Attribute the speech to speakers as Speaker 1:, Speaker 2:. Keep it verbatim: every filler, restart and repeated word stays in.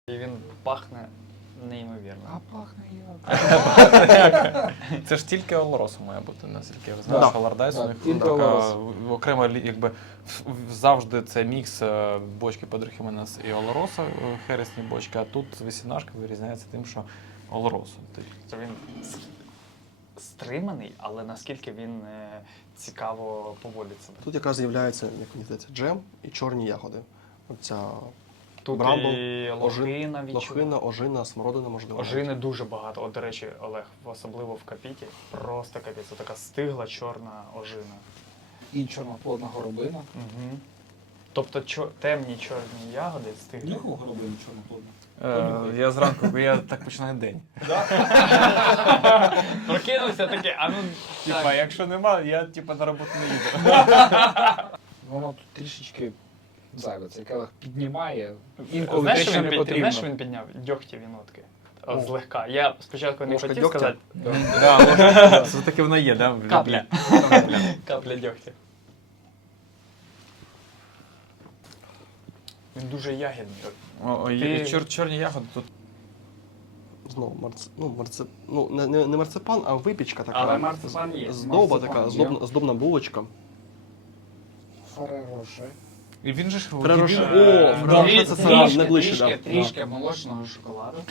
Speaker 1: І він пахне неймовірно.
Speaker 2: А пахне як.
Speaker 3: Це ж тільки Олоросо має бути, наскільки я знаю, що Алардайс у
Speaker 2: Да,
Speaker 3: них
Speaker 2: тільки
Speaker 3: така
Speaker 2: Олоросо.
Speaker 3: окрема, лі- якби в- завжди це мікс е, бочки Pedro Jimenez і Олоросо, е, хересні бочки, а тут вісімнашка вирізняється тим, що Олоросо.
Speaker 1: Це він с- стриманий, але наскільки він е, цікаво поводить себе.
Speaker 4: Тут якраз з'являється, як мені здається, джем і чорні ягоди. Оця
Speaker 1: Тут
Speaker 4: брамбл,
Speaker 1: і лохина відчув.
Speaker 4: лохина, ожина, смородина, можливо.
Speaker 1: Ожини дуже багато. От, до речі, Олег, особливо в капіті, просто капець. Це така стигла чорна ожина.
Speaker 2: І чорноплодна горобина.
Speaker 1: Угу. Тобто чо- темні чорні ягоди стиглі.
Speaker 2: Нюхав горобину чорноплодну?
Speaker 3: Е, я зранку, я так починаю день.
Speaker 1: Прокинувся таке, а ну
Speaker 3: Типа, якщо нема, я типа на роботу не їду.
Speaker 2: Воно тут трішечки зайве. Цей келих піднімає. Інколи
Speaker 1: знаєш,
Speaker 2: те,
Speaker 1: що
Speaker 2: що
Speaker 1: він,
Speaker 2: не
Speaker 1: під...
Speaker 2: потрібно.
Speaker 1: знаєш, що він підняв дьогтєві нотки. От,
Speaker 2: О.
Speaker 1: злегка. Я спочатку не
Speaker 4: Ложка
Speaker 1: хотів
Speaker 4: дьогтя?
Speaker 1: сказати
Speaker 3: Да, може, це таки воно є, да?
Speaker 1: Капля. капля дьогтя. Він дуже ягідний.
Speaker 3: О, о, є чор, чорні ягоди тут.
Speaker 4: Знову марц... ну, марце... ну, не, не, не марципан, а випічка така.
Speaker 1: Але марципан є.
Speaker 4: Здоба
Speaker 2: Марципан
Speaker 4: така,
Speaker 2: є.
Speaker 4: здобна, здобна булочка.
Speaker 2: Ферероше.
Speaker 3: І він же ж
Speaker 4: Фреро Роше.
Speaker 3: єдиний-
Speaker 4: О, Фреро Роше це
Speaker 2: Трішки,
Speaker 4: найближче,
Speaker 2: трішки,
Speaker 4: да.
Speaker 2: трішки молочного шоколаду.